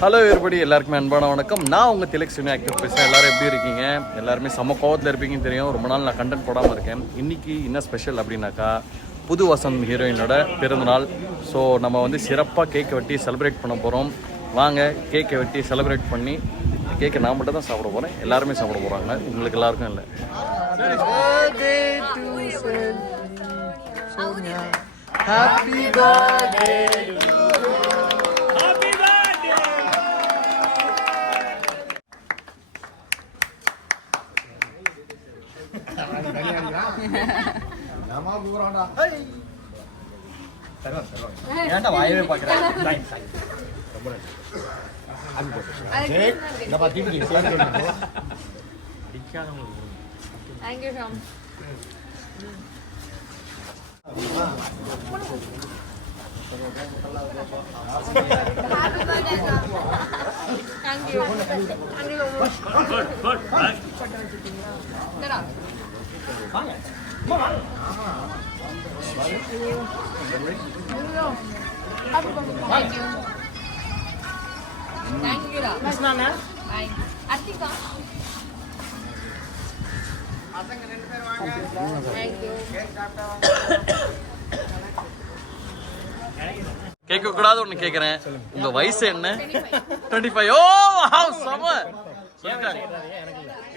Hello everybody, எல்லாருக்குமே அன்பான வணக்கம். நான் உங்கள் திலக் சினி ஆக்டிவ் பேசுகிறேன். எல்லோரும் எப்படி இருக்கீங்க? எல்லாருமே செம்ம கோவத்தில் இருப்பீங்கன்னு தெரியும். ரொம்ப நாள் நான் கண்டென்ட் போடாமல் இருக்கேன். இன்றைக்கி என்ன ஸ்பெஷல் அப்படின்னாக்கா, புது வசந்த் ஹீரோயினோட பிறந்தநாள். ஸோ நம்ம வந்து சிறப்பாக கேக்கை வெட்டி செலிப்ரேட் பண்ண போகிறோம். வாங்க கேக்கை வெட்டி செலிப்ரேட் பண்ணி, கேக்கை நான் மட்டும் தான் சாப்பிட போகிறேன். எல்லாருமே சாப்பிட போகிறாங்க, உங்களுக்கு எல்லாருக்கும் இல்லை. Happy birthday to you. Happy birthday. நாம போறோம்டா. சரி ஏன்டா வாயவே பாக்குற? ரொம்ப நன்றி. அது போடு. ஜெய் இந்த பாத்தி இப்படி சேர்ந்து போ. அடிக்காதவங்க. Thank you Ram. Thank you. கேட்க கூடாது ஒண்ணு கேக்குறேன். உங்க வயசு என்ன? 25. ஓ வாவ், சம சொல்லிட்டாங்க.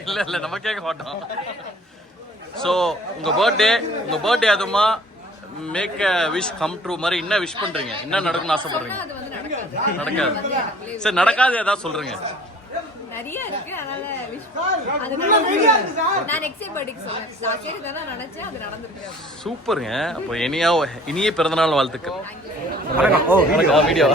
இல்ல நம்ம கேட்க மாட்டோம். ஸோ உங்க பர்த்டே அதுமா make a wish come true மாதிரி என்ன விஷ் பண்றீங்க? என்ன நடக்கும்னு ஆசைப்படுறீங்க? நடக்காது. சரி, நடக்காது ஏதாவது சொல்றீங்க? நிறைய இருக்கு, அதனால நான் நெக்ஸ்ட் பர்த்டேக்கு சொல்றேன். லாஸ்ட் இயர் இதெல்லாம் நினைச்சேன், அது நடந்துருக்கு. சூப்பருங்க. அப்போ இனிய பிறந்தநாள் வாழ்த்துக்கள். வீடியோ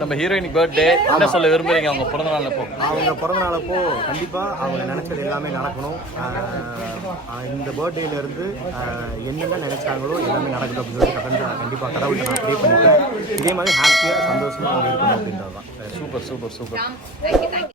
நம்ம ஹீரோயினிக் பர்த்டே என்ன சொல்ல விரும்புறீங்க? அவங்க பிறந்தநாள் அப்போ கண்டிப்பா அவங்க நினைச்சது எல்லாமே நடக்கணும். இந்த பர்த்டேல இருந்து என்னென்ன நினைச்சாங்களோ எல்லாமே நடக்குது அப்படின்னு சொல்லி கண்டிப்பா கடவுளை நான் ப்ரே பண்ணிட்டேன். இதே மாதிரி ஹாப்பியா சந்தோஷமா அவங்க இருக்கணும் அப்படின்றதுதான். சூப்பர்.